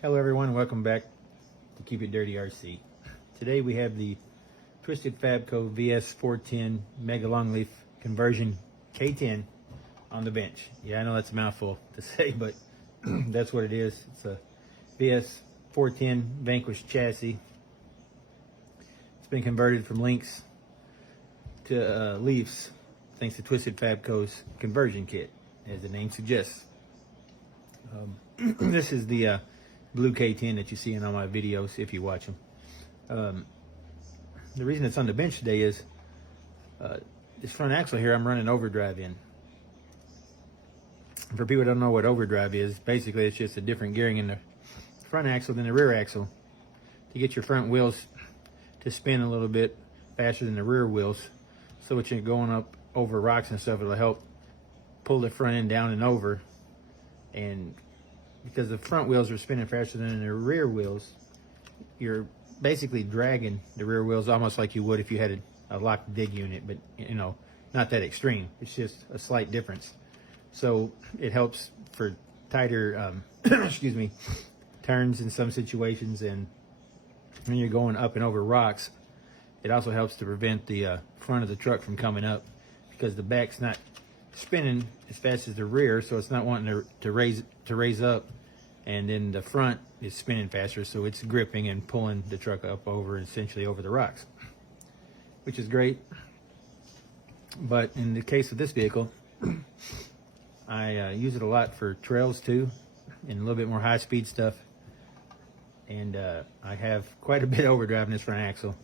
Hello everyone, welcome back to Keep It Dirty RC. Today we have the Twisted Fabco VS410 Mega Longleaf Conversion K10 on the bench. Yeah, I know that's a mouthful to say, but that's what it is. It's a VS410 Vanquish chassis. It's been converted from links to leafs thanks to Twisted Fabco's conversion kit, as the name suggests. This is the blue K10 that you see in all my videos if you watch them. The reason it's on the bench today is this front axle here I'm running overdrive in. For people who don't know what overdrive is, basically it's just a different gearing in the front axle than the rear axle to get your front wheels to spin a little bit faster than the rear wheels, so when you're going up over rocks and stuff, it'll help pull the front end down and over. And because the front wheels are spinning faster than the rear wheels, you're basically dragging the rear wheels almost like you would if you had a locked dig unit, but you know, not that extreme. It's just a slight difference. So it helps for tighter excuse me, turns in some situations, and when you're going up and over rocks, it also helps to prevent the front of the truck from coming up, because the back's not spinning as fast as the rear, so it's not wanting to raise up, and then the front is spinning faster, so it's gripping and pulling the truck up over, essentially over the rocks, which is great. But in the case of this vehicle, I use it a lot for trails too, and a little bit more high-speed stuff. And I have quite a bit of overdrive in this front axle.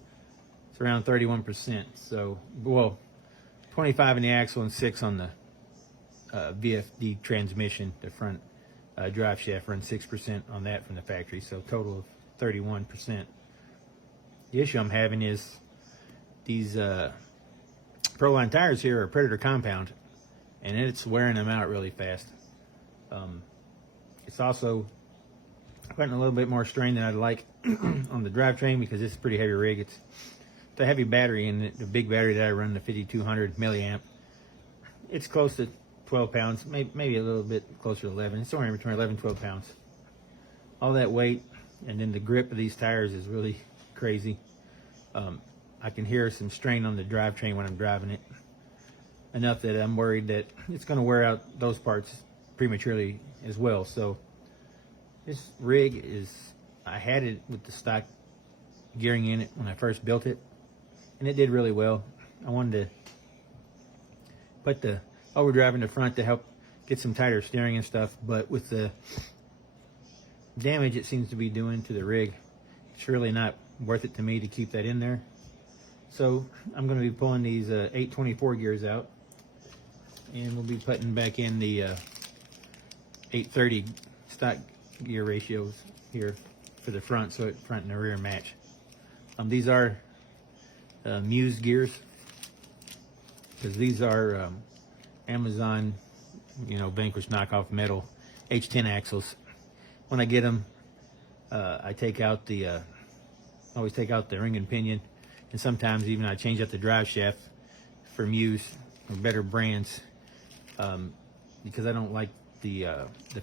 It's around 31%. So, well, 25 in the axle and 6 on the VFD transmission. The front drive shaft runs 6% on that from the factory, so total of 31%. The issue I'm having is these Proline tires here are Predator compound, and it's wearing them out really fast. It's also putting a little bit more strain than I'd like on the drivetrain, because it's a pretty heavy rig. It's a heavy battery, and the big battery that I run, the 5200 milliamp, it's close to 12 pounds, maybe a little bit closer to 11. It's somewhere in between 11 and 12 pounds. All that weight, and then the grip of these tires is really crazy. I can hear some strain on the drivetrain when I'm driving it, enough that I'm worried that it's going to wear out those parts prematurely as well. So this rig is, I had it with the stock gearing in it when I first built it, and it did really well. I wanted to put the overdrive in the front to help get some tighter steering and stuff, but with the damage it seems to be doing to the rig, it's really not worth it to me to keep that in there. So I'm going to be pulling these 824 gears out, and we'll be putting back in the 830 stock gear ratios here for the front, so it front and the rear match. These are Muse gears, because these are Amazon, Vanquish knockoff metal H10 axles. When I get them, I take out the always take out the ring and pinion, and sometimes even I change out the drive shaft for Muse or better brands, because I don't like the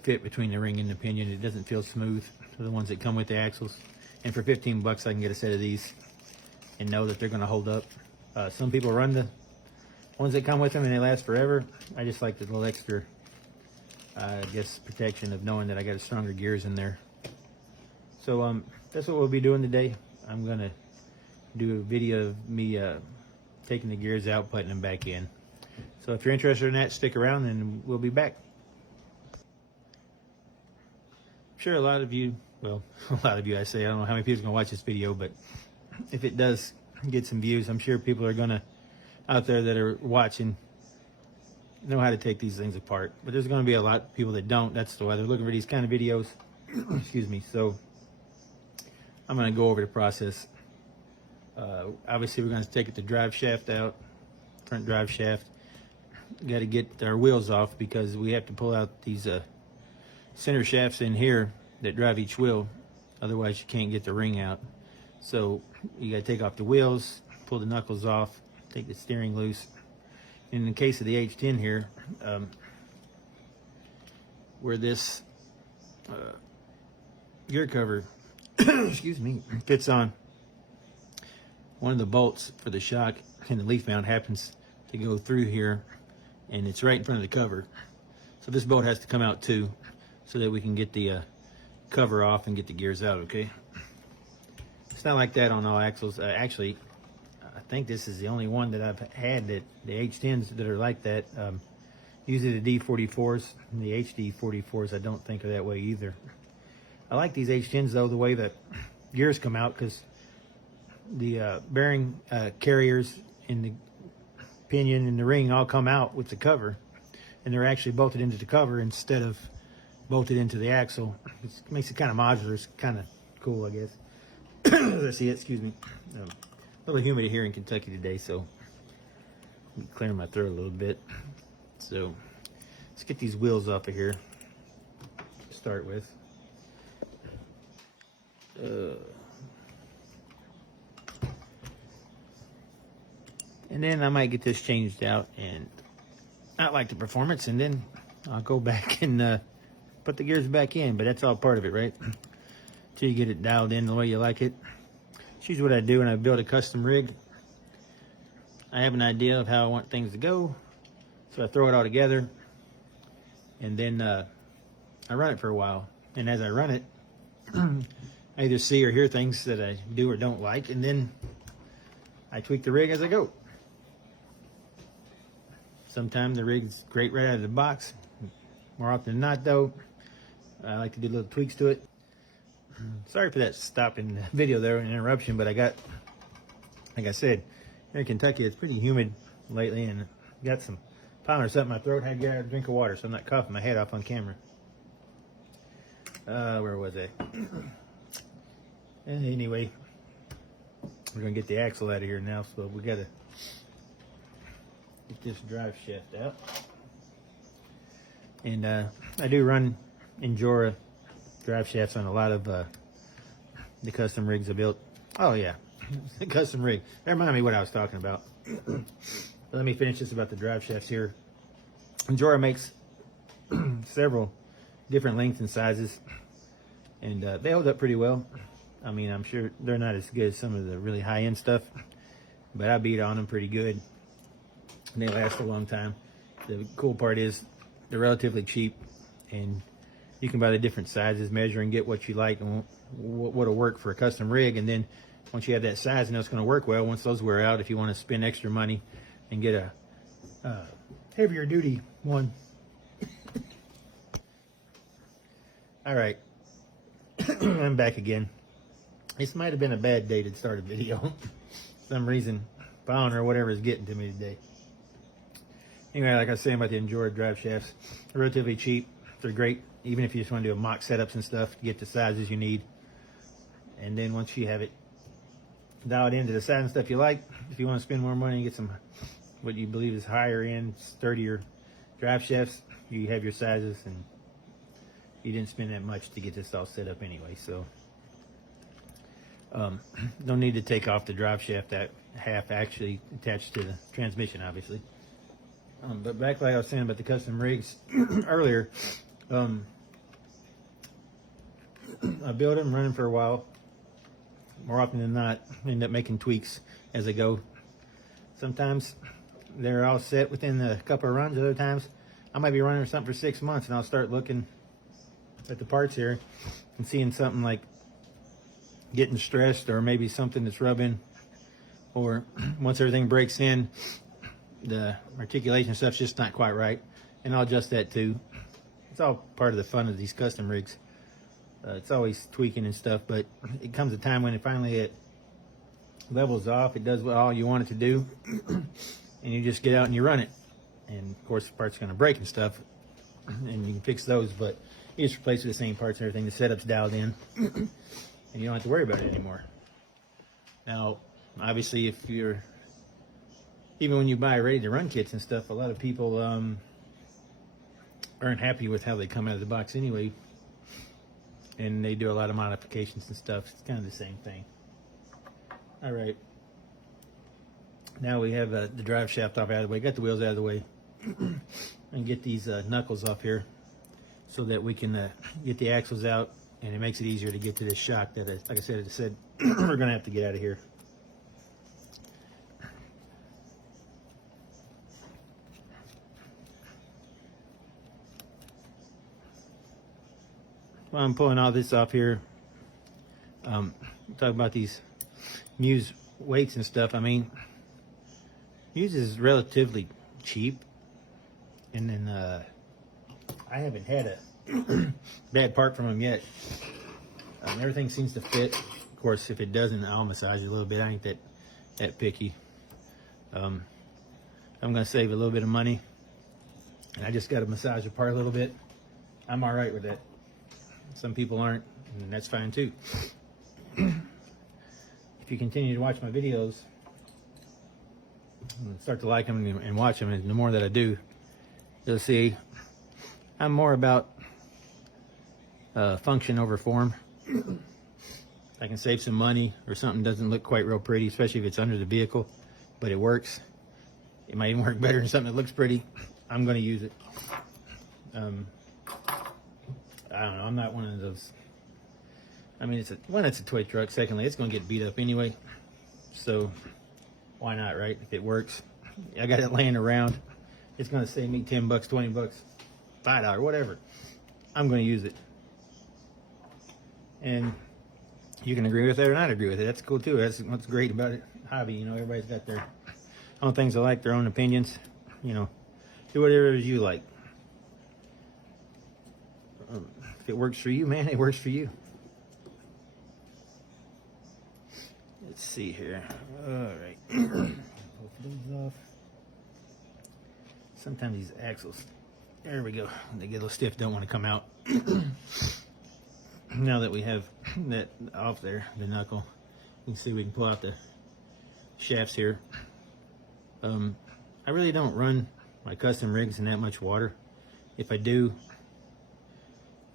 fit between the ring and the pinion. It doesn't feel smooth for the ones that come with the axles. And for 15 bucks I can get a set of these and know that they're going to hold up. Some people run the ones that come with them and they last forever. I just like the little extra, I guess, protection of knowing that I got stronger gears in there. So that's what we'll be doing today. I'm going to do a video of me taking the gears out, putting them back in. So if you're interested in that, stick around and we'll be back. I'm sure a lot of you, well, a lot of you I say, I don't know how many people are going to watch this video, but if it does get some views, I'm sure people are going to, out there that are watching, know how to take these things apart. But there's going to be a lot of people that don't. That's why they're looking for these kind of videos. Excuse me. So I'm going to go over the process. Obviously, we're going to take the drive shaft out, front drive shaft. Got to get our wheels off, because we have to pull out these center shafts in here that drive each wheel. Otherwise, you can't get the ring out. So you got to take off the wheels, pull the knuckles off, take the steering loose. In the case of the H10 here, where this gear cover, excuse me, fits on one of the bolts for the shock, and the leaf mount happens to go through here, and it's right in front of the cover. So this bolt has to come out too, so that we can get the cover off and get the gears out, okay? It's not like that on all axles. Actually, I think this is the only one that I've had, that the H10s that are like that. Usually the D44s and the HD44s I don't think are that way either. I like these H10s though, the way that gears come out, because the bearing carriers and the pinion and the ring all come out with the cover, and they're actually bolted into the cover instead of bolted into the axle. It makes it kind of modular. It's kind of cool, I guess. As I see it, excuse me. A little humid here in Kentucky today, so let me clear my throat a little bit. So let's get these wheels off of here to start with. And then I might get this changed out and not like the performance, and then I'll go back and put the gears back in, but that's all part of it, right? Until you get it dialed in the way you like it. It's usually what I do when I build a custom rig. I have an idea of how I want things to go, so I throw it all together, and then I run it for a while. And as I run it, I either see or hear things that I do or don't like, and then I tweak the rig as I go. Sometimes the rig's great right out of the box. More often than not, though, I like to do little tweaks to it. Sorry for that stop in the video there, an interruption, but I got, like I said, here in Kentucky, it's pretty humid lately, and got some pollen or something in my throat. I had to get a drink of water, so I'm not coughing my head off on camera. Where was I? Anyway, we're gonna get the axle out of here now, so we gotta get this drive shaft out. And I do run Endura drive shafts on a lot of the custom rigs I built. Oh yeah, the custom rig. That reminded me what I was talking about. Let me finish this about the drive shafts here. Endura makes several different lengths and sizes, and they hold up pretty well. I mean, I'm sure they're not as good as some of the really high-end stuff, but I beat on them pretty good, and they last a long time. The cool part is they're relatively cheap, and you can buy the different sizes, measure, and get what you like and what'll work for a custom rig. And then once you have that size, and it's going to work well. Once those wear out, if you want to spend extra money and get a heavier duty one. All right, I'm back again. This might have been a bad day to start a video. For some reason, pollen or whatever is getting to me today. Anyway, like I was saying about the Endura drive shafts, they're relatively cheap. They're great, even if you just want to do a mock setups and stuff to get the sizes you need. And then once you have it dialed into the size and stuff you like, if you want to spend more money and get some what you believe is higher end, sturdier drive shafts, you have your sizes, and you didn't spend that much to get this all set up anyway. So don't need to take off the drive shaft, that half actually attached to the transmission, obviously. But back like I was saying about the custom rigs earlier, I build them, run them for a while. More often than not, I end up making tweaks as I go. Sometimes they're all set within a couple of runs. Other times I might be running something for 6 months, and I'll start looking at the parts here and seeing something like getting stressed, or maybe something that's rubbing, or once everything breaks in, the articulation stuff's just not quite right, and I'll adjust that too. It's all part of the fun of these custom rigs. It's always tweaking and stuff, but it comes a time when it levels off, it does what all you want it to do, and you just get out and you run it. And of course the part's going to break and stuff, and you can fix those, but you just replace with the same parts and everything. The setup's dialed in, and you don't have to worry about it anymore. Now, obviously, if you're, even when you buy ready-to-run kits and stuff, a lot of people aren't happy with how they come out of the box anyway, and they do a lot of modifications and stuff. It's kind of the same thing. All right. Now we have the drive shaft off out of the way, got the wheels out of the way, and get these knuckles off here so that we can get the axles out and it makes it easier to get to this shock that, like I said, we're gonna have to get out of here. While I'm pulling all this off here, talk about these Muse weights and stuff. I mean, Muse is relatively cheap, and then I haven't had a bad part from them yet. Everything seems to fit. Of course, if it doesn't, I'll massage it a little bit. I ain't that picky. I'm gonna save a little bit of money, and I just got to massage the part a little bit. I'm all right with that. Some people aren't, and that's fine too. If you continue to watch my videos and start to like them and watch them, and the more that I do, you'll see I'm more about function over form. I can save some money, or something doesn't look quite real pretty, especially if it's under the vehicle, but it works. It might even work better than something that looks pretty. I'm going to use it. I don't know. I'm not one of those. I mean, it's a toy truck. Secondly, it's going to get beat up anyway. So why not, right? If it works, I got it laying around. It's going to save me $10, $20, $5, whatever. I'm going to use it. And you can agree with it or not agree with it. That's cool too. That's what's great about it. Hobby, you know, everybody's got their own things they like, their own opinions. You know, do whatever you like. If it works for you, man, it works for you. Let's see here. All right. Both these off. Sometimes these axles, there we go. They get a little stiff, don't want to come out. Now that we have that off there, the knuckle, you can see we can pull out the shafts here. I really don't run my custom rigs in that much water. If I do,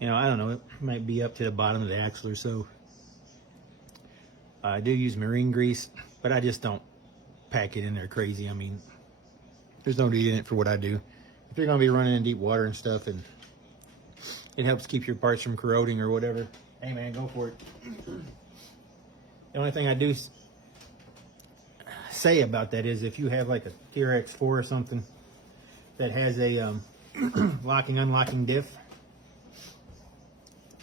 you know, I don't know, it might be up to the bottom of the axle or so. I do use marine grease, but I just don't pack it in there crazy. I mean, there's no need in it for what I do. If you're going to be running in deep water and stuff, and it helps keep your parts from corroding or whatever, hey man, go for it. The only thing I do say about that is if you have like a TRX4 or something that has a locking unlocking diff,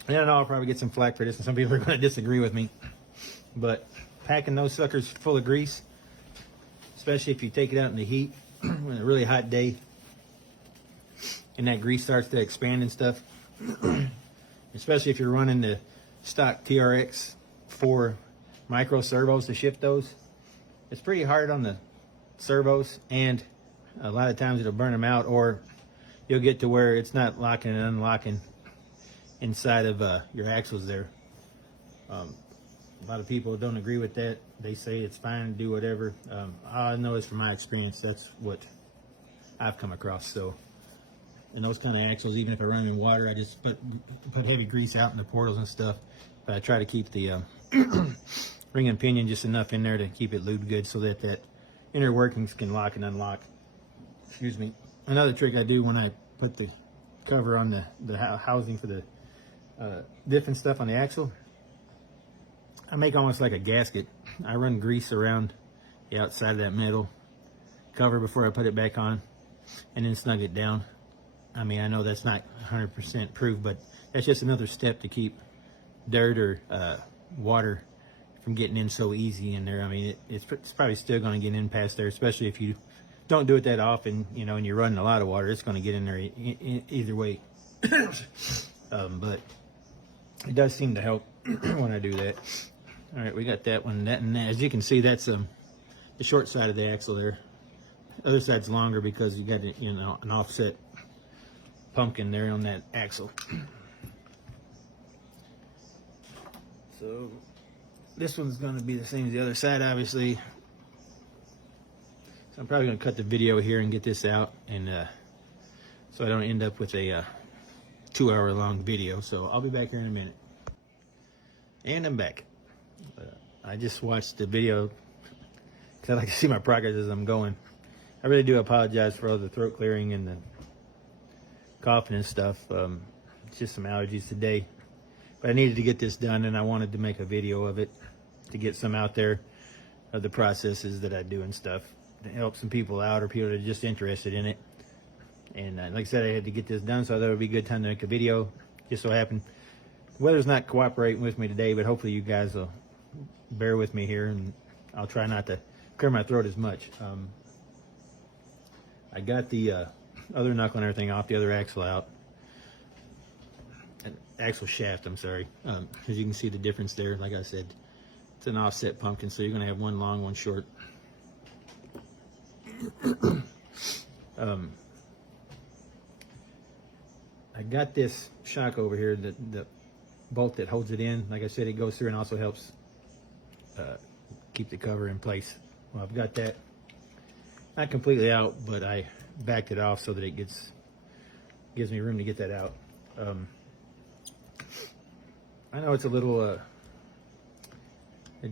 and I know I'll probably get some flack for this, and some people are going to disagree with me, but packing those suckers full of grease, especially if you take it out in the heat on a really hot day and that grease starts to expand and stuff, especially if you're running the stock TRX4 micro servos to shift those, it's pretty hard on the servos, and a lot of times it'll burn them out, or you'll get to where it's not locking and unlocking inside of your axles there. A lot of people don't agree with that. They say it's fine to do whatever. I know it's from my experience, that's what I've come across. So in those kind of axles, even if I run in water, I just put heavy grease out in the portals and stuff, but I try to keep the ring and pinion just enough in there to keep it lubed good so that that inner workings can lock and unlock. Excuse me. Another trick I do when I put the cover on the housing for the diff and stuff on the axle, I make almost like a gasket. I run grease around the outside of that metal cover before I put it back on, and then snug it down. I mean, I know that's not 100% proof, but that's just another step to keep dirt or water from getting in so easy in there. I mean, it's probably still going to get in past there, especially if you don't do it that often, you know, and you're running a lot of water. It's going to get in there either way. But it does seem to help when I do that. All right, we got that one. And as you can see, that's the short side of the axle there. The other side's longer because you got, you know, an offset pumpkin there on that axle. So this one's going to be the same as the other side, obviously. So I'm probably going to cut the video here and get this out, and so I don't end up with a 2-hour-long video. So I'll be back here in a minute. And I'm back. I just watched the video because I like to see my progress as I'm going. I really do apologize for all the throat clearing and the coughing and stuff. It's just some allergies today. But I needed to get this done, and I wanted to make a video of it to get some out there of the processes that I do and stuff to help some people out, or people that are just interested in it. And like I said, I had to get this done, so I thought it would be a good time to make a video. Just so happened the weather's not cooperating with me today, but hopefully you guys will bear with me here, and I'll try not to clear my throat as much. I got the other knuckle and everything off, the other axle out. Axle shaft, I'm sorry. As you can see the difference there, like I said, it's an offset pumpkin, so you're going to have one long, one short. I got this shock over here, the bolt that holds it in. Like I said, it goes through and also helps keep the cover in place. Well, I've got that not completely out, but I backed it off so that it gives me room to get that out. I know it's a little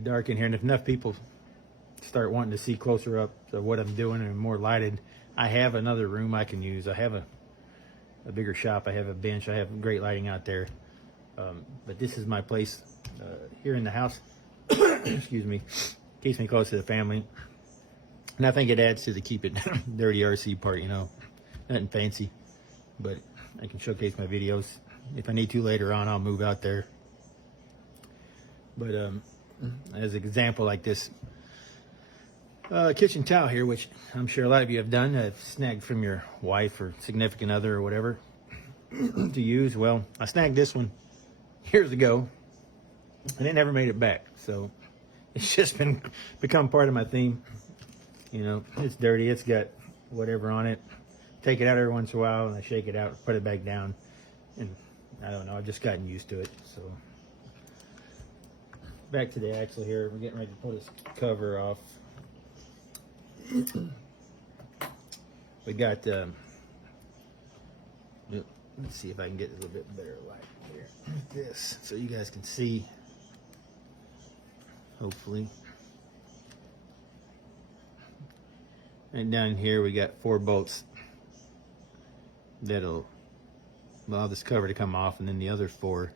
dark in here, and if enough people start wanting to see closer up to what I'm doing and more lighted, I have another room I can use. I have a bigger shop. I have a bench. I have great lighting out there. But this is my place here in the house. Excuse me. Keeps me close to the family. And I think it adds to the keep it dirty RC part, you know. Nothing fancy, but I can showcase my videos. If I need to later on, I'll move out there. But as an example, like this kitchen towel here, which I'm sure a lot of you have done, snagged from your wife or significant other or whatever to use. Well, I snagged this one years ago, and it never made it back. So it's just become part of my theme. You know, it's dirty. It's got whatever on it. Take it out every once in a while, and I shake it out, put it back down, and I don't know. I've just gotten used to it. So back to the axle here. We're getting ready to pull this cover off. We got, let's see if I can get a little bit better light here. Like this, so you guys can see, hopefully. And down here we got 4 bolts that'll allow this cover to come off, and then the other 4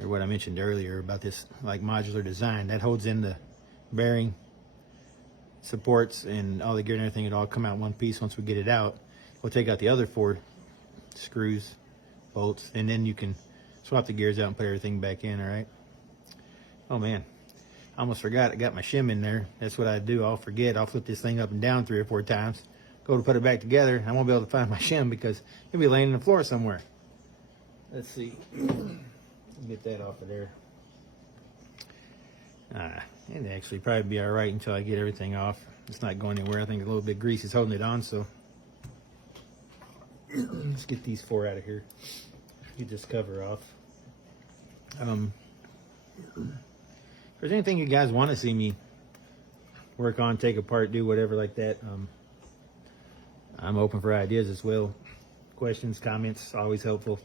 are what I mentioned earlier about this like modular design that holds in the bearing supports and all the gear and everything. It all come out in one piece. Once we get it out, we'll take out the other 4 screws, bolts, and then you can swap the gears out and put everything back in. All right. Oh man, I almost forgot I got my shim in there. That's what I do. I'll forget. I'll flip this thing up and down 3 or 4 times, go to put it back together. I won't be able to find my shim because it'll be laying on the floor somewhere. Let's see. Get that off of there. And actually probably be all right until I get everything off. It's not going anywhere. I think a little bit of grease is holding it on, so let's get these 4 out of here. Get this cover off. If there's anything you guys want to see me work on, take apart, do whatever like that, I'm open for ideas as well. Questions, comments, always helpful.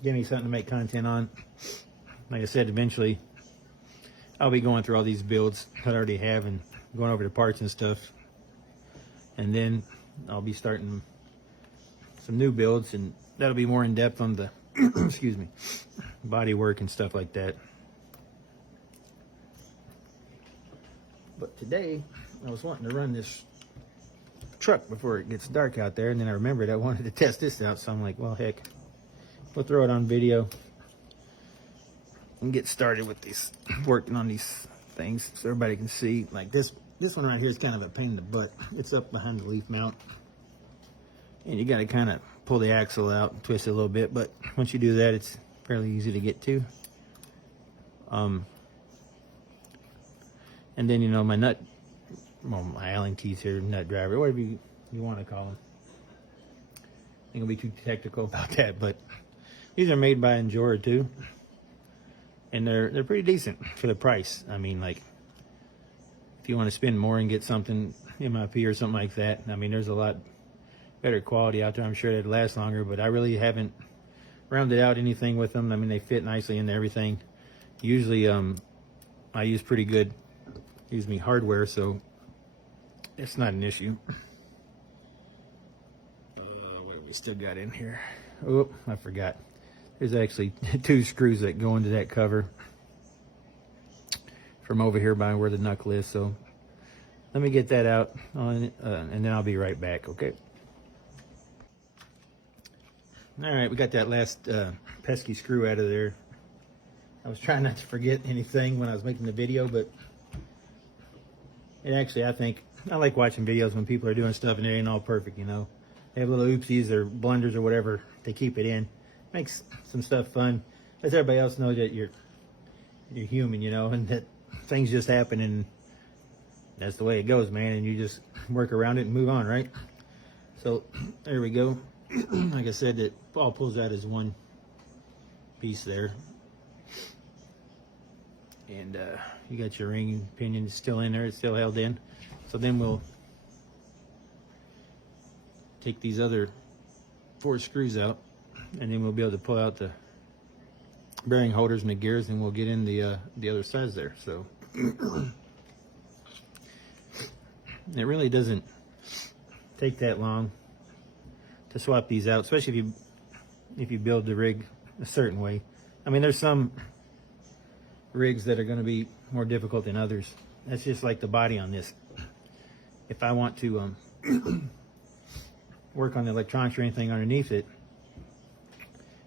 Give me something to make content on. Like I said, eventually I'll be going through all these builds that I already have and going over the parts and stuff. And then I'll be starting some new builds, and that'll be more in depth on the excuse me, body work and stuff like that. But today I was wanting to run this truck before it gets dark out there, and then I remembered I wanted to test this out, so I'm like, well, heck, we'll throw it on video and get started with these, working on these things so everybody can see. Like this one right here is kind of a pain in the butt. It's up behind the leaf mount, and you got to kind of pull the axle out and twist it a little bit, but once you do that, it's fairly easy to get to. And then, you know, my nut, well, my Allen keys here, nut driver, whatever you want to call them. I ain't gonna be too technical about that, but these are made by Enjora too, and they're pretty decent for the price. I mean, like, if you want to spend more and get something MIP or something like that, I mean, there's a lot better quality out there. I'm sure it'd last longer, but I really haven't rounded out anything with them. I mean, they fit nicely into everything. Usually, I use pretty good, hardware, so it's not an issue. What have we still got in here? Oh, I forgot. There's actually 2 screws that go into that cover from over here by where the knuckle is. So let me get that out on, and then I'll be right back, okay? All right, we got that last pesky screw out of there. I was trying not to forget anything when I was making the video, but it actually, I like watching videos when people are doing stuff and it ain't all perfect, you know. They have little oopsies or blunders or whatever, they keep it in. Makes some stuff fun. Lets everybody else know that you're human, you know, and that things just happen, and that's the way it goes, man, and you just work around it and move on, right? So there we go. Like I said, it all pulls out as one piece there. And you got your ring pinion still in there, it's still held in. So then we'll take these other 4 screws out, and then we'll be able to pull out the bearing holders and the gears, and we'll get in the other sides there. So it really doesn't take that long to swap these out, especially if you build the rig a certain way. I mean, there's some rigs that are going to be more difficult than others. That's just like the body on this. If I want to work on the electronics or anything underneath it,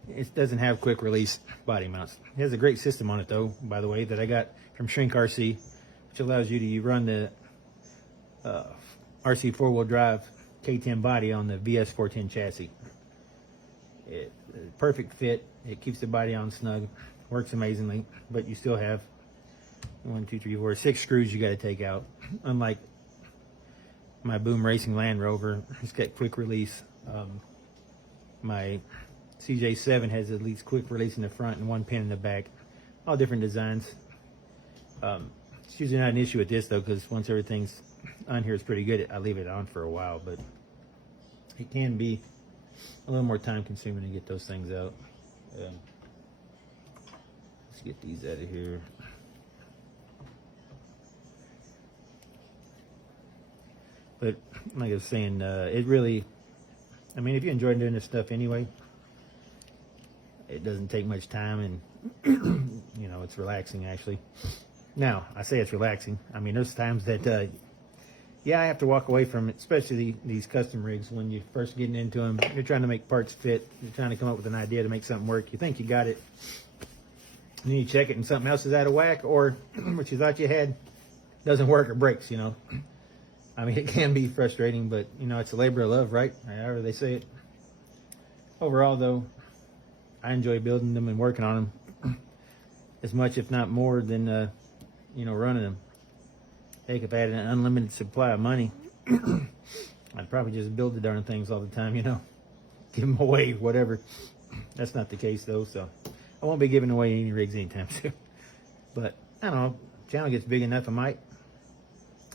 it doesn't have quick release body mounts. It has a great system on it though, by the way, that I got from Shrink RC, which allows you to run the RC 4-wheel drive K10 body on the VS410 chassis. Perfect fit. It keeps the body on snug. Works amazingly, but you still have 6 screws you got to take out. Unlike my Boom Racing Land Rover, it's got quick release. My CJ7 has at least quick release in the front and 1 pin in the back. All different designs. It's usually not an issue with this though, because once everything's on here, it's pretty good. I leave it on for a while, but it can be a little more time consuming to get those things out. Let's get these out of here. But like I was saying, it really, I mean, if you enjoy doing this stuff anyway, it doesn't take much time, and you know, it's relaxing actually. Now, I say it's relaxing. I mean, there's times that, yeah, I have to walk away from it, especially these custom rigs. When you're first getting into them, you're trying to make parts fit. You're trying to come up with an idea to make something work. You think you got it, and then you check it and something else is out of whack, or what you thought you had doesn't work or breaks, you know. I mean, it can be frustrating, but, you know, it's a labor of love, right? However they say it. Overall, though, I enjoy building them and working on them as much, if not more, than, you know, running them. Heck, if I had an unlimited supply of money, I'd probably just build the darn things all the time, you know. Give them away, whatever. That's not the case, though, so I won't be giving away any rigs anytime soon. But, I don't know, if the channel gets big enough, I might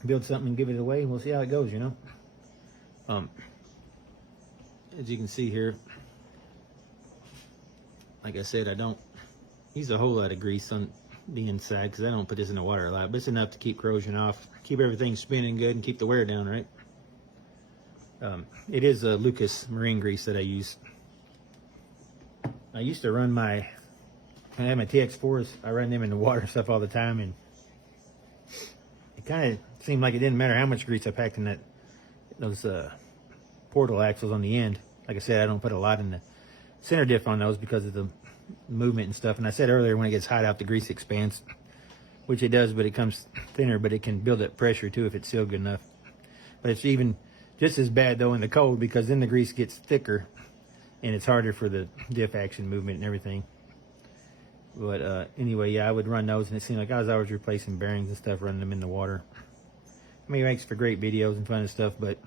build something and give it away, and we'll see how it goes, you know. As you can see here, like I said, I don't use a whole lot of grease on the inside because I don't put this in the water a lot, but it's enough to keep corrosion off, keep everything spinning good, and keep the wear down, right? It is a Lucas marine grease that I use. I used to run when I had my TX4s, I ran them in the water and stuff all the time, and it kind of seemed like it didn't matter how much grease I packed in those portal axles on the end. Like I said, I don't put a lot in the center diff on those because of the movement and stuff. And I said earlier, when it gets hot out, the grease expands, which it does, but it comes thinner, but it can build up pressure too if it's sealed good enough. But it's even just as bad though in the cold, because then the grease gets thicker and it's harder for the diff action movement and everything. But anyway, yeah, I would run those, and it seemed like I was always replacing bearings and stuff, running them in the water. I mean, it makes for great videos and fun and stuff, but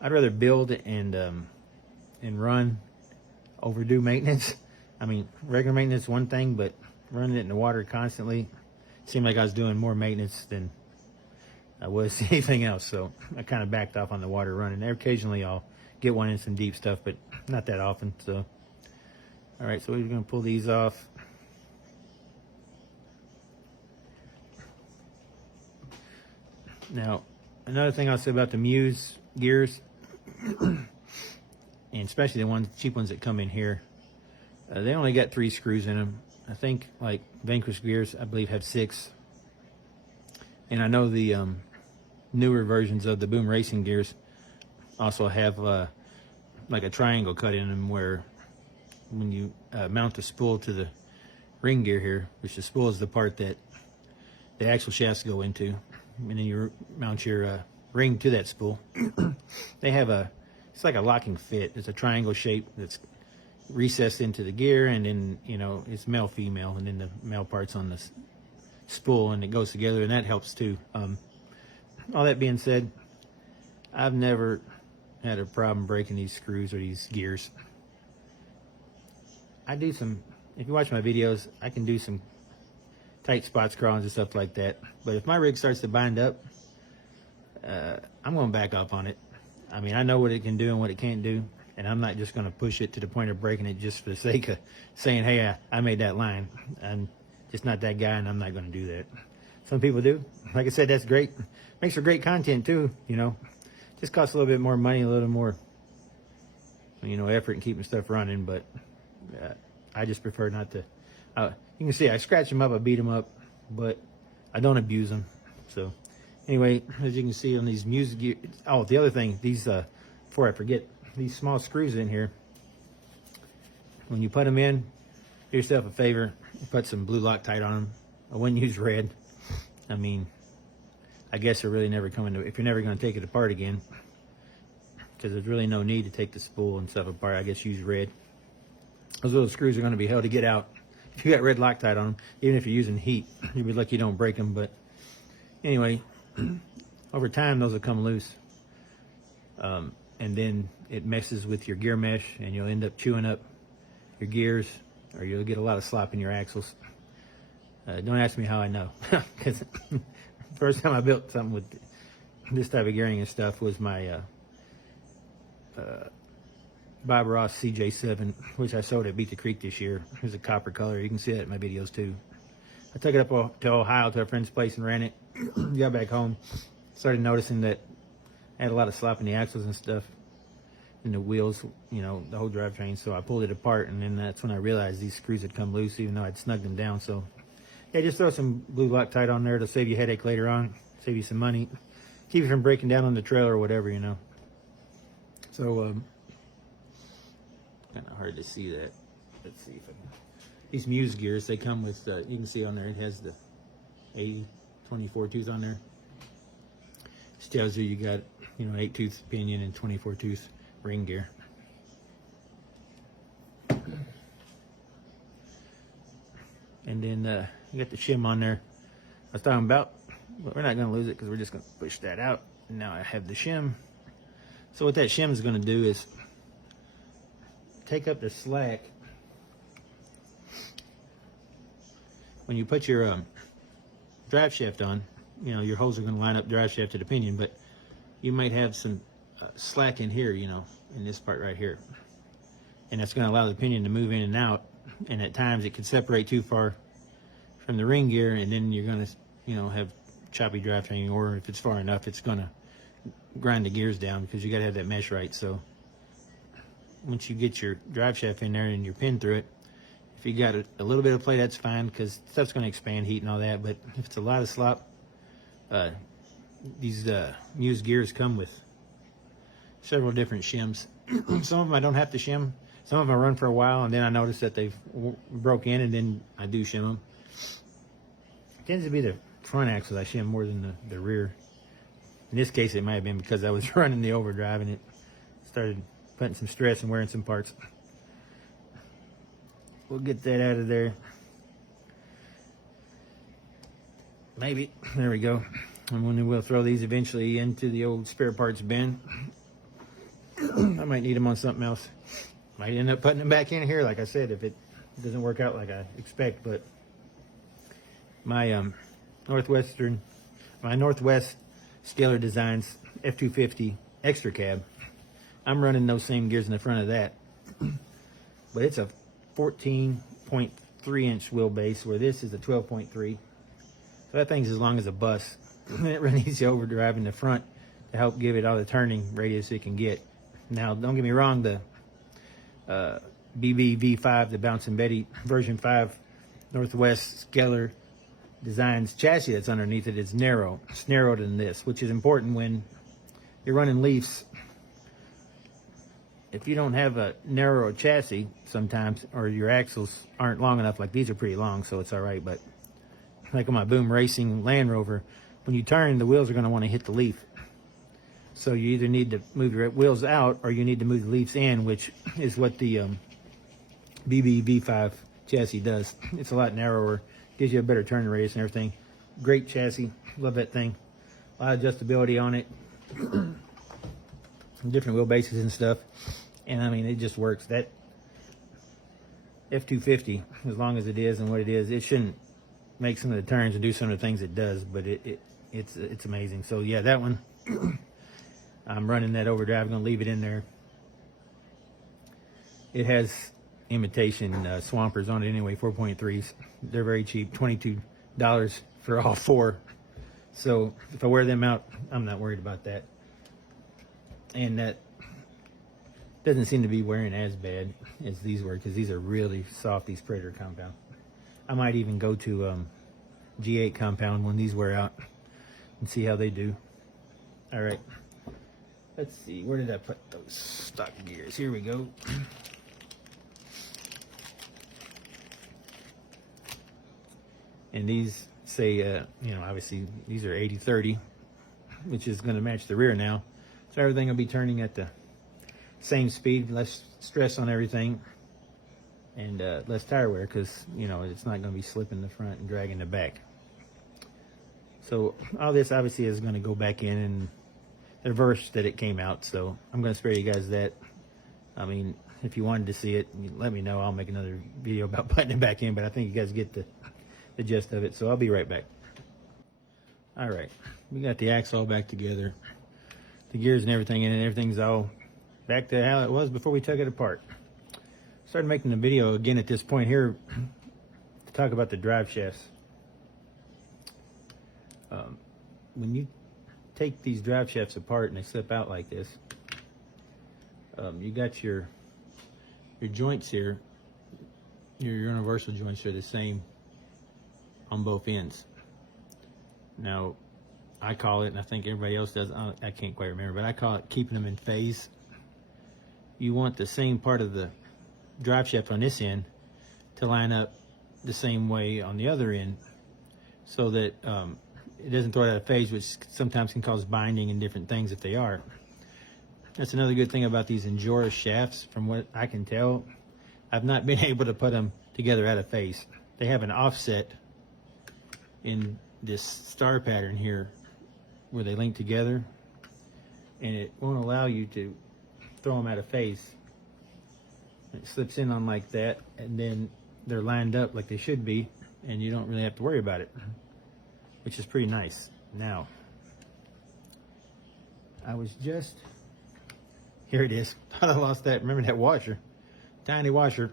I'd rather build and run, overdo maintenance. I mean, regular maintenance is one thing, but running it in the water constantly seemed like I was doing more maintenance than I was anything else. So I kind of backed off on the water running. Occasionally I'll get one in some deep stuff, but not that often. So, all right, so we're going to pull these off. Now, another thing I'll say about the Muse gears, and especially the cheap ones that come in here, They only got 3 screws in them. I think like Vanquish gears, I believe, have 6. And I know the newer versions of the Boom Racing gears also have like a triangle cut in them, where when you mount the spool to the ring gear here, which the spool is the part that the axle shafts go into, and then you mount your ring to that spool. They have it's like a locking fit. It's a triangle shape that's recessed into the gear, and then, you know, it's male female, and then the male part's on the spool, and it goes together, and that helps too. All that being said, I've never had a problem breaking these screws or these gears. I do some, if you watch my videos, I can do some tight spot scrawlings and stuff like that, but if my rig starts to bind up, I'm going to back off on it. I mean, I know what it can do and what it can't do, and I'm not just going to push it to the point of breaking it just for the sake of saying, hey, I made that line. I'm just not that guy, and I'm not going to do that. Some people do. Like I said, that's great. Makes for great content too, you know. Just costs a little bit more money, a little more, you know, effort in keeping stuff running, but I just prefer not to. You can see I scratch them up, I beat them up, but I don't abuse them. So anyway, as you can see on these music gear, oh, the other thing, these, before I forget, these small screws in here, when you put them in, do yourself a favor, put some blue Loctite on them. I wouldn't use red. I mean, I guess they're really never coming to, if you're never going to take it apart again, because there's really no need to take the spool and stuff apart, I guess use red. Those little screws are going to be hell to get out. If you got red Loctite on them, even if you're using heat, you'd be lucky you don't break them. But anyway, over time, those will come loose. And then it messes with your gear mesh, and you'll end up chewing up your gears, or you'll get a lot of slop in your axles. Don't ask me how I know, because first time I built something with this type of gearing and stuff was my Bob Ross CJ7, which I sold at Beat the Creek this year. It was a copper color. You can see that in my videos too. I took it up to Ohio to a friend's place and ran it. Got back home, started noticing that I had a lot of slop in the axles and stuff, in the wheels, you know, the whole drivetrain. So I pulled it apart, and then that's when I realized these screws had come loose, even though I'd snugged them down. So yeah, just throw some blue Loctite on there to save you a headache later on, save you some money, keep you from breaking down on the trail or whatever, you know. So kind of hard to see that. Let's see if I can. These Muse gears, they come with, you can see on there, it has the 80-24 tooth on there. This tells you got, you know, 8 tooth pinion and 24 tooth ring gear. And then you got the shim on there I was talking about, but we're not going to lose it because we're just going to push that out. And now I have the shim. So what that shim is going to do is take up the slack. When you put your drive shaft on, you know, your holes are going to line up drive shaft to the pinion, but you might have some slack in here, you know, in this part right here. And that's going to allow the pinion to move in and out. And at times it could separate too far from the ring gear, and then you're going to, you know, have choppy drivetrain, or if it's far enough, it's going to grind the gears down because you got to have that mesh right. So once you get your drive shaft in there and your pin through it, if you got a little bit of play, that's fine, because stuff's going to expand heat and all that. But if it's a lot of slop, these Muse gears come with several different shims. Some of them I don't have to shim. Some of them I run for a while, and then I notice that they've broke in, and then I do shim them. It tends to be the front axles I shim more than the rear. In this case, it might have been because I was running the overdrive, and it started putting some stress and wearing some parts. We'll get that out of there. Maybe. There we go. And then we'll throw these eventually into the old spare parts bin. I might need them on something else. Might end up putting them back in here, like I said, if it doesn't work out like I expect. But my Northwest Scalar Designs F250 extra cab, I'm running those same gears in the front of that. But it's a 14.3 inch wheelbase, where this is a 12.3. So that thing's as long as a bus. It really needs the overdrive in the front to help give it all the turning radius it can get. Now, don't get me wrong, the BBV5, the Bouncing Betty version 5 Northwest Skeller Designs chassis that's underneath it is narrow. It's narrower than this, which is important when you're running Leafs. If you don't have a narrow chassis sometimes, or your axles aren't long enough, like these are pretty long, so it's all right, but like on my Boom Racing Land Rover, when you turn, the wheels are going to want to hit the leaf. So you either need to move your wheels out, or you need to move the leaves in, which is what the BBV5 chassis does. It's a lot narrower, gives you a better turn radius and everything. Great chassis, love that thing. A lot of adjustability on it. Different wheelbases and stuff, and I mean, it just works. That F250, as long as it is and what it is, it shouldn't make some of the turns and do some of the things it does, but it's amazing. So yeah, that one I'm running that overdrive. I'm gonna leave it in there. It has imitation swampers on it anyway, 4.3s. They're very cheap, $22 for all four. So if I wear them out, I'm not worried about that. And that doesn't seem to be wearing as bad as these were, because these are really soft, these Predator compound. I might even go to G8 compound when these wear out and see how they do. All right, let's see, where did I put those stock gears? Here we go. And these say, you know, obviously these are 80-30, which is going to match the rear now. So everything will be turning at the same speed, less stress on everything, and less tire wear, because, you know, it's not going to be slipping the front and dragging the back. So all this obviously is going to go back in and the reverse that it came out. So I'm going to spare you guys that. I mean, if you wanted to see it, let me know. I'll make another video about putting it back in, but I think you guys get the gist of it. So I'll be right back. All right, we got the axle all back together, the gears and everything in it. Everything's all back to how it was before we took it apart. Started making the video again at this point here to talk about the drive shafts. When you take these drive shafts apart and they slip out like this, you got your joints here. Your universal joints are the same on both ends. Now, I call it, and I think everybody else does, I can't quite remember, but I call it keeping them in phase. You want the same part of the drive shaft on this end to line up the same way on the other end, so that it doesn't throw it out of phase, which sometimes can cause binding and different things if they are. That's another good thing about these Endura shafts. From what I can tell, I've not been able to put them together out of phase. They have an offset in this star pattern here where they link together, and it won't allow you to throw them out of phase. It slips in on like that, and then they're lined up like they should be, and you don't really have to worry about it, which is pretty nice. Now, I was just, here it is. Thought I lost that. Remember that washer? Tiny washer.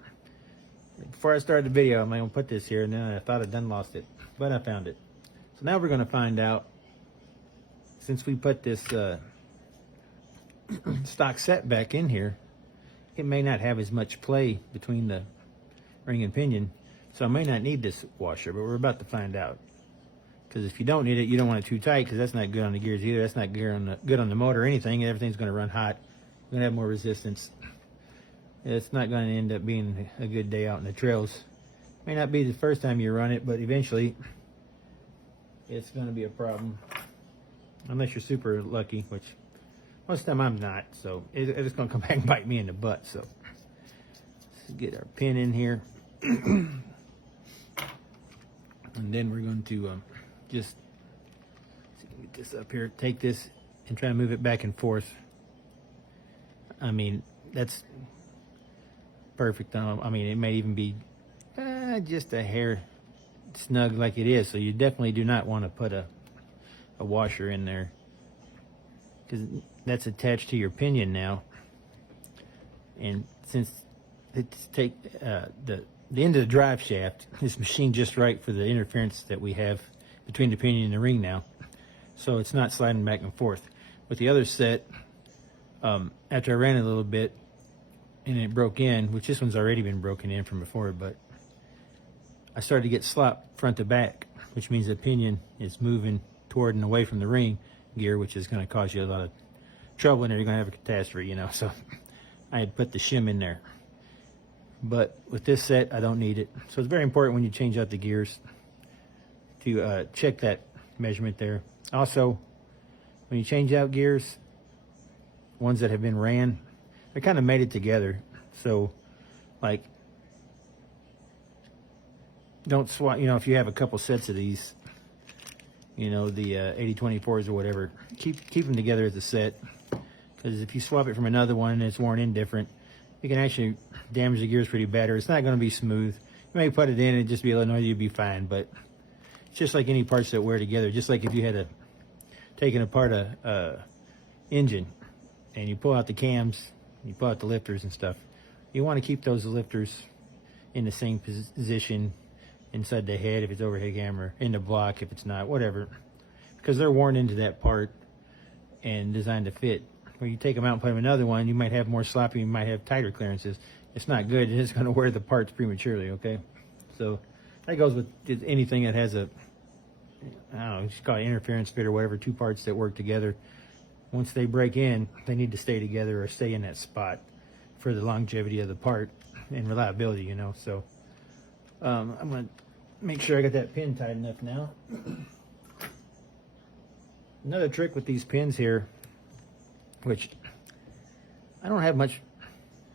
Before I started the video, I'm going to put this here, and then I thought I'd done lost it, but I found it. So now we're going to find out, since we put this stock set back in here, it may not have as much play between the ring and pinion, so I may not need this washer, but we're about to find out. Because if you don't need it, you don't want it too tight, because that's not good on the gears either. That's not good on the motor or anything. Everything's going to run hot. We're going to have more resistance. It's not going to end up being a good day out in the trails. May not be the first time you run it, but eventually it's going to be a problem. Unless you're super lucky, which most of the time I'm not. So it's going to come back and bite me in the butt. So let's get our pin in here. And then we're going to just get this up here, take this and try to move it back and forth. I mean, that's perfect. I mean, it may even be just a hair snug like it is. So you definitely do not want to put a washer in there, because that's attached to your pinion now. And since it's the end of the drive shaft is machined just right for the interference that we have between the pinion and the ring now, so it's not sliding back and forth. With the other set, after I ran it a little bit, and it broke in, which this one's already been broken in from before, but I started to get slop front to back, which means the pinion is moving toward and away from the ring gear, which is going to cause you a lot of trouble in there. You're going to have a catastrophe, you know. So I had put the shim in there. But with this set, I don't need it. So it's very important when you change out the gears to check that measurement there. Also, when you change out gears, ones that have been ran, they're kind of mated together. So, like, don't swap, you know, if you have a couple sets of these, you know, the 8024s or whatever, keep them together as a set. Because if you swap it from another one and it's worn in different, you can actually damage the gears pretty bad, or it's not going to be smooth. You may put it in and just be a little noisy, you'd be fine. But it's just like any parts that wear together. Just like if you had taken apart a engine and you pull out the cams, you pull out the lifters and stuff, you want to keep those lifters in the same position inside the head if it's overhead camera, in the block if it's not, whatever, because they're worn into that part and designed to fit. When you take them out and put them in another one, you might have more sloppy, you might have tighter clearances. It's not good. It's going to wear the parts prematurely, okay? So that goes with anything that has a, I don't know, just call it interference fit or whatever, two parts that work together. Once they break in, they need to stay together or stay in that spot for the longevity of the part and reliability, you know. So I'm going to make sure I got that pin tight enough now. Another trick with these pins here, which I don't have much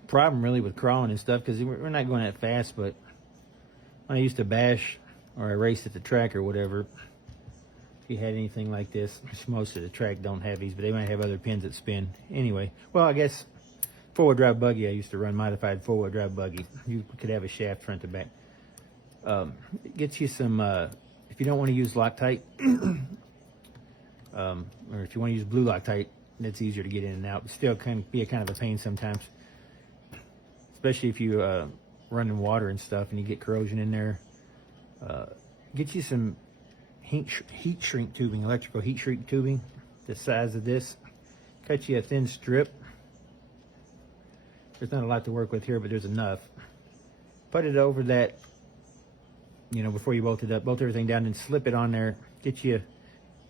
problem really with crawling and stuff because we're not going that fast, but when I used to bash or I raced at the track or whatever, if you had anything like this, which most of the track don't have these, but they might have other pins that spin. Anyway, well, I guess four-wheel drive buggy, I used to run modified four-wheel drive buggy. You could have a shaft front to back. It gets you some, if you don't want to use Loctite, or if you want to use blue Loctite, that's easier to get in and out, but still can be a kind of a pain sometimes, especially if you run in water and stuff and you get corrosion in there. Get you some heat shrink tubing, electrical heat shrink tubing, the size of this. Cut you a thin strip. There's not a lot to work with here, but there's enough. Put it over that, you know, before you bolt it up, bolt everything down and slip it on there. Get you a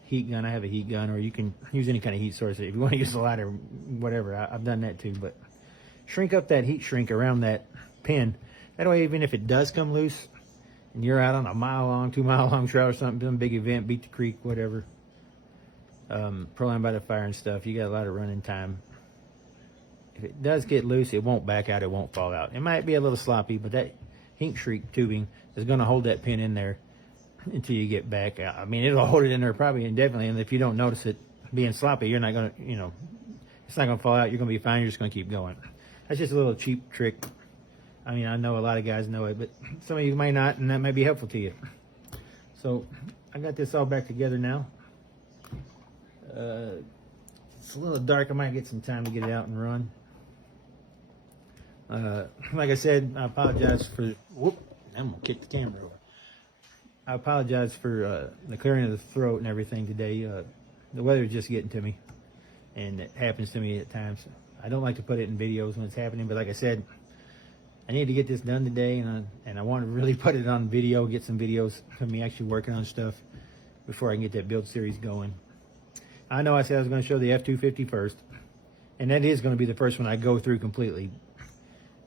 heat gun. I have a heat gun, or you can use any kind of heat source. If you want to use a lighter, whatever, I've done that too. But shrink up that heat shrink around that pin. That way, even if it does come loose and you're out on a mile-long, 2-mile-long trail or something, some big event, beat the creek, whatever, Proline by the fire and stuff, you got a lot of running time. If it does get loose, it won't back out, it won't fall out. It might be a little sloppy, but that heat shrink tubing is going to hold that pin in there until you get back out. I mean, it'll hold it in there probably indefinitely, and if you don't notice it being sloppy, you're not going to, you know, it's not going to fall out. You're going to be fine. You're just going to keep going. That's just a little cheap trick. I mean, I know a lot of guys know it, but some of you might not, and that might be helpful to you. So I got this all back together now. It's a little dark. I might get some time to get it out and run. Like I said, I apologize for, whoop, I'm going to kick the camera over. I apologize for the clearing of the throat and everything today. The weather is just getting to me, and it happens to me at times. I don't like to put it in videos when it's happening, but like I said, I need to get this done today, and I want to really put it on video, get some videos of me actually working on stuff before I can get that build series going. I know I said I was going to show the F-250 first, and that is going to be the first one I go through completely,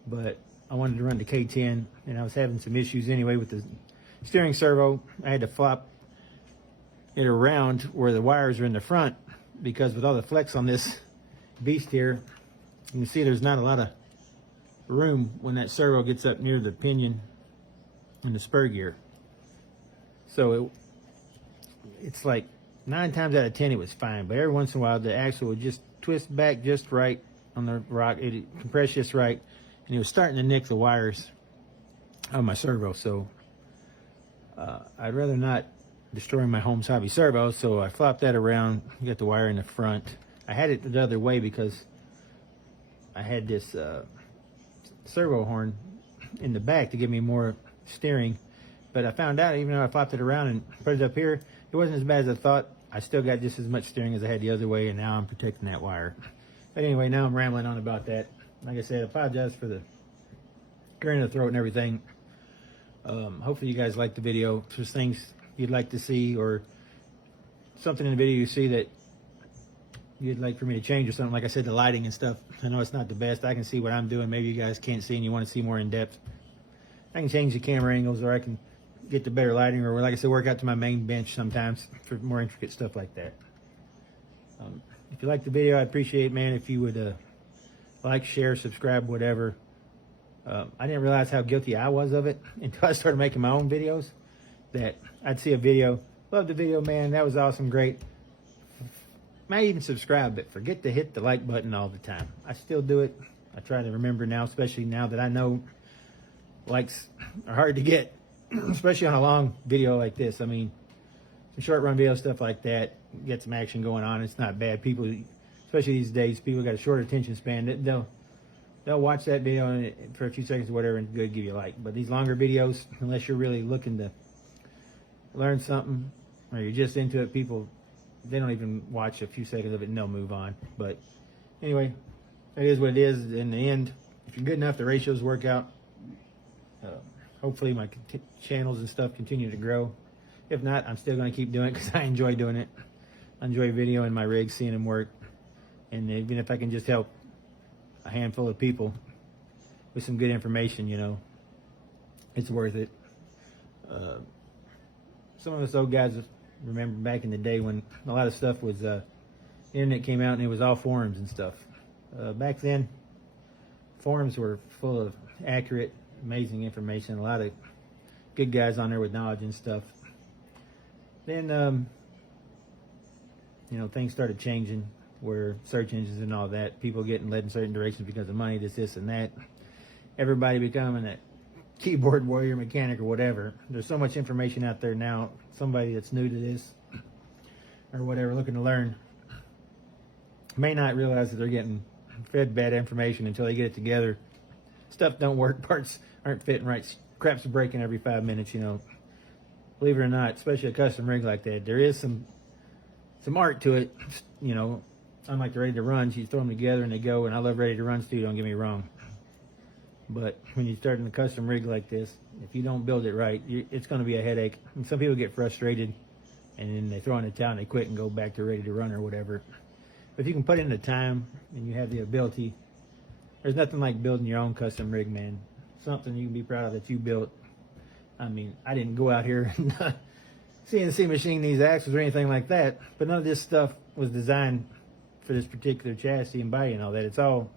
but I wanted to run the K10, and I was having some issues anyway with the steering servo. I had to flop it around where the wires are in the front, because with all the flex on this beast here, you can see there's not a lot of room when that servo gets up near the pinion and the spur gear. So it's like 9 times out of 10 it was fine, but every once in a while the axle would just twist back just right on the rock, it compressed just right, and it was starting to nick the wires on my servo. So I'd rather not destroy my Holmes Hobby servo, so I flopped that around, got the wire in the front. I had it the other way because I had this servo horn in the back to give me more steering, but I found out even though I flopped it around and put it up here, it wasn't as bad as I thought. I still got just as much steering as I had the other way, and now I'm protecting that wire. But anyway, now I'm rambling on about that. like I said, I apologize for the clearing of the throat and everything. Hopefully you guys like the video. If there's things you'd like to see or something in the video you see that you'd like for me to change or something, like I said, the lighting and stuff, I know it's not the best. I can see what I'm doing. Maybe you guys can't see and you want to see more in depth. I can change the camera angles, or I can get the better lighting, or like I said, work out to my main bench sometimes for more intricate stuff like that. If you like the video, I'd appreciate it, man, if you would like, share, subscribe, whatever. I didn't realize how guilty I was of it until I started making my own videos, that I'd see a video, love the video, man, that was awesome, great. Might even subscribe, but forget to hit the like button all the time. I still do it. I try to remember now, especially now that I know likes are hard to get, especially on a long video like this. I mean, some short run video stuff like that, get some action going on. It's not bad. People, especially these days, people got a short attention span. They'll watch that video and for a few seconds or whatever and good give you a like. But these longer videos, unless you're really looking to learn something or you're just into it, people, they don't even watch a few seconds of it and they'll move on. But anyway, it is what it is. In the end, if you're good enough, the ratios work out. Hopefully my channels and stuff continue to grow. If not, I'm still going to keep doing it because I enjoy doing it. I enjoy videoing my rigs, seeing them work. And even if I can just help a handful of people with some good information, you know, it's worth it. Some of us old guys remember back in the day when a lot of stuff was, the internet came out and it was all forums and stuff. Back then, forums were full of accurate, amazing information, a lot of good guys on there with knowledge and stuff. Then, you know, things started changing where search engines and all that, people getting led in certain directions because of money, this and that. Everybody becoming a keyboard warrior, mechanic, or whatever. There's so much information out there now. Somebody that's new to this or whatever, looking to learn, may not realize that they're getting fed bad information until they get it together. Stuff don't work, parts aren't fitting right, crap's breaking every 5 minutes, you know. Believe it or not, especially a custom rig like that, there is some art to it, you know. Unlike the ready to runs, you throw them together and they go, and I love ready to runs too, don't get me wrong. But when you start in a custom rig like this, if you don't build it right, it's going to be a headache. And some people get frustrated and then they throw in the towel and they quit and go back to ready to run or whatever. But if you can put in the time and you have the ability, there's nothing like building your own custom rig, man. Something you can be proud of that you built. I mean, I didn't go out here and CNC machine these axles or anything like that, but none of this stuff was designed for this particular chassis and body and all that. It's all,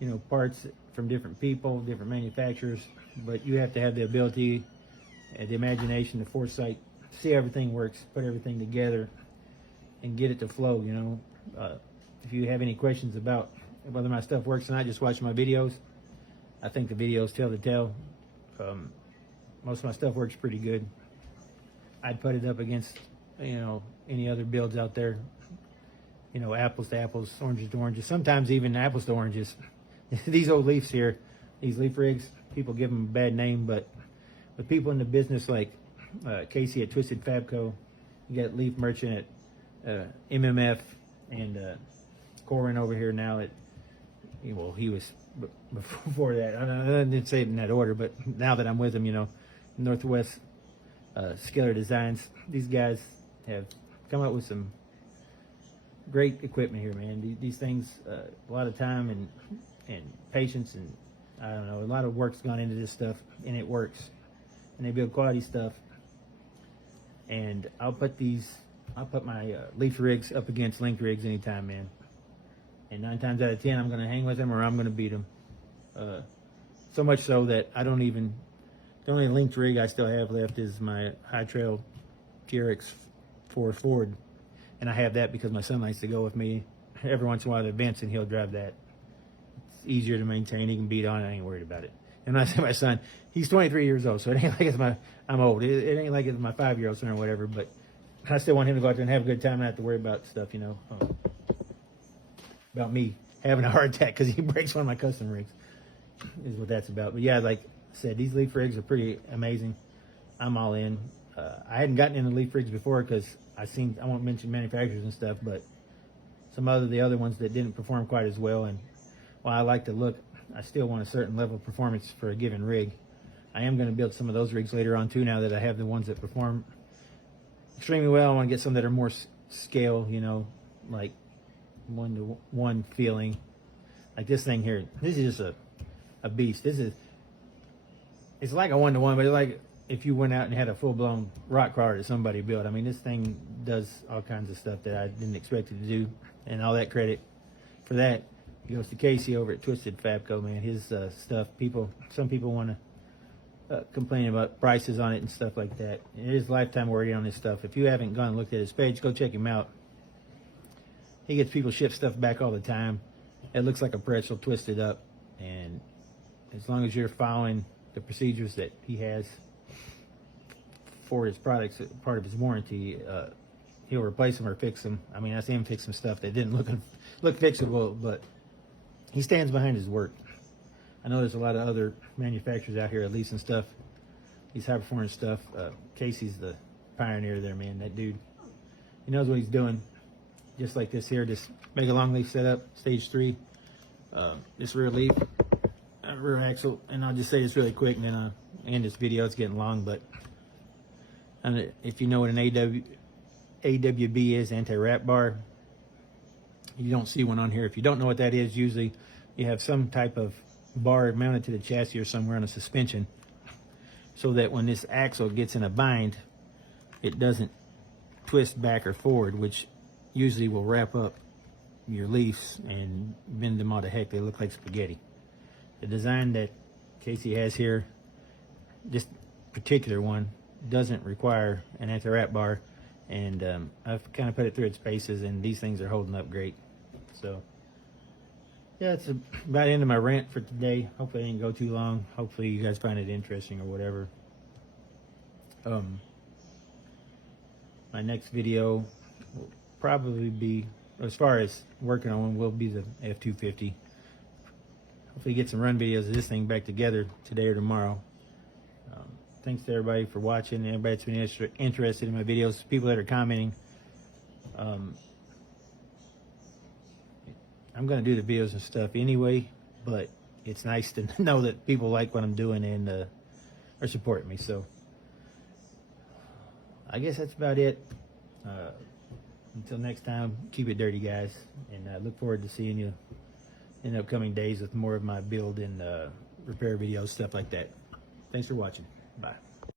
you know, parts from different people, different manufacturers, but you have to have the ability, the imagination, the foresight, see everything works, put everything together, and get it to flow, you know. If you have any questions about whether my stuff works or not, just watch my videos. I think the videos tell the tale. Most of my stuff works pretty good. I'd put it up against, you know, any other builds out there. You know, apples to apples, oranges to oranges, sometimes even apples to oranges. These old Leafs here, these Leaf rigs, people give them a bad name, but with people in the business like Casey at Twisted Fabco, you got Leaf Merchant at MMF, and Corin over here now at, well, he was before that. I didn't say it in that order, but now that I'm with him, you know, Northwest Skiller Designs, these guys have come up with some great equipment here, man. These things, a lot of time and patience, and I don't know, a lot of work's gone into this stuff, and it works. And they build quality stuff. And I'll put my Leaf rigs up against Link rigs anytime, man. And 9 times out of 10, I'm going to hang with them or I'm going to beat them. So much so that I don't even, the only linked rig I still have left is my High Trail TRX 4 Ford. And I have that because my son likes to go with me every once in a while to events, and he'll drive that. It's easier to maintain. He can beat on it. I ain't worried about it. And when I say my son, he's 23 years old, so it ain't like I'm old. It ain't like it's my 5-year-old son or whatever, but I still want him to go out there and have a good time and not have to worry about stuff, you know, about me having a heart attack because he breaks one of my custom rigs is what that's about. But yeah, like I said, these Leaf rigs are pretty amazing. I'm all in. I hadn't gotten into Leaf rigs before because I won't mention manufacturers and stuff, but the other ones that didn't perform quite as well. And while I like the look, I still want a certain level of performance for a given rig. I am going to build some of those rigs later on too, now that I have the ones that perform extremely well. I want to get some that are more scale, you know, like 1-to-1 feeling. Like this thing here, this is just a beast. It's like a 1-to-1, but it's like if you went out and had a full-blown rock crawler that somebody built. I mean, this thing does all kinds of stuff that I didn't expect it to do, and all that credit for that goes to Casey over at Twisted Fabco, man. His stuff, some people want to complain about prices on it and stuff like that. It is lifetime warranty on this stuff. If you haven't gone and looked at his page, go check him out. He gets people ship stuff back all the time. It looks like a pretzel twisted up, and as long as you're following the procedures that he has for his products, part of his warranty, he'll replace them or fix them. I mean, I see him fix some stuff that didn't look fixable, but he stands behind his work. I know there's a lot of other manufacturers out here leasing stuff, these high performance stuff. Casey's the pioneer there, man. That dude, he knows what he's doing. Just like this here, just make a long leaf setup, stage 3. This rear leaf, rear axle, and I'll just say this really quick, and then I'll end this video. It's getting long, but if you know what an AWB is, anti-wrap bar, you don't see one on here. If you don't know what that is, usually you have some type of bar mounted to the chassis or somewhere on a suspension, so that when this axle gets in a bind, it doesn't twist back or forward, which usually will wrap up your leaves and bend them all to heck. They look like spaghetti. The design that Casey has here, this particular one, doesn't require an anti-wrap bar, and I've kind of put it through its paces, and these things are holding up great. So yeah, it's about the end of my rant for today. Hopefully it didn't go too long. Hopefully you guys find it interesting or whatever. My next video will probably be, as far as working on one, will be the F250. Hopefully get some run videos of this thing back together today or tomorrow. Thanks to everybody for watching, everybody that's been interested in my videos, people that are commenting. I'm going to do the videos and stuff anyway, but it's nice to know that people like what I'm doing and are supporting me. So I guess that's about it. Until next time, keep it dirty, guys, and I look forward to seeing you in the upcoming days with more of my build and repair videos, stuff like that. Thanks for watching. Bye.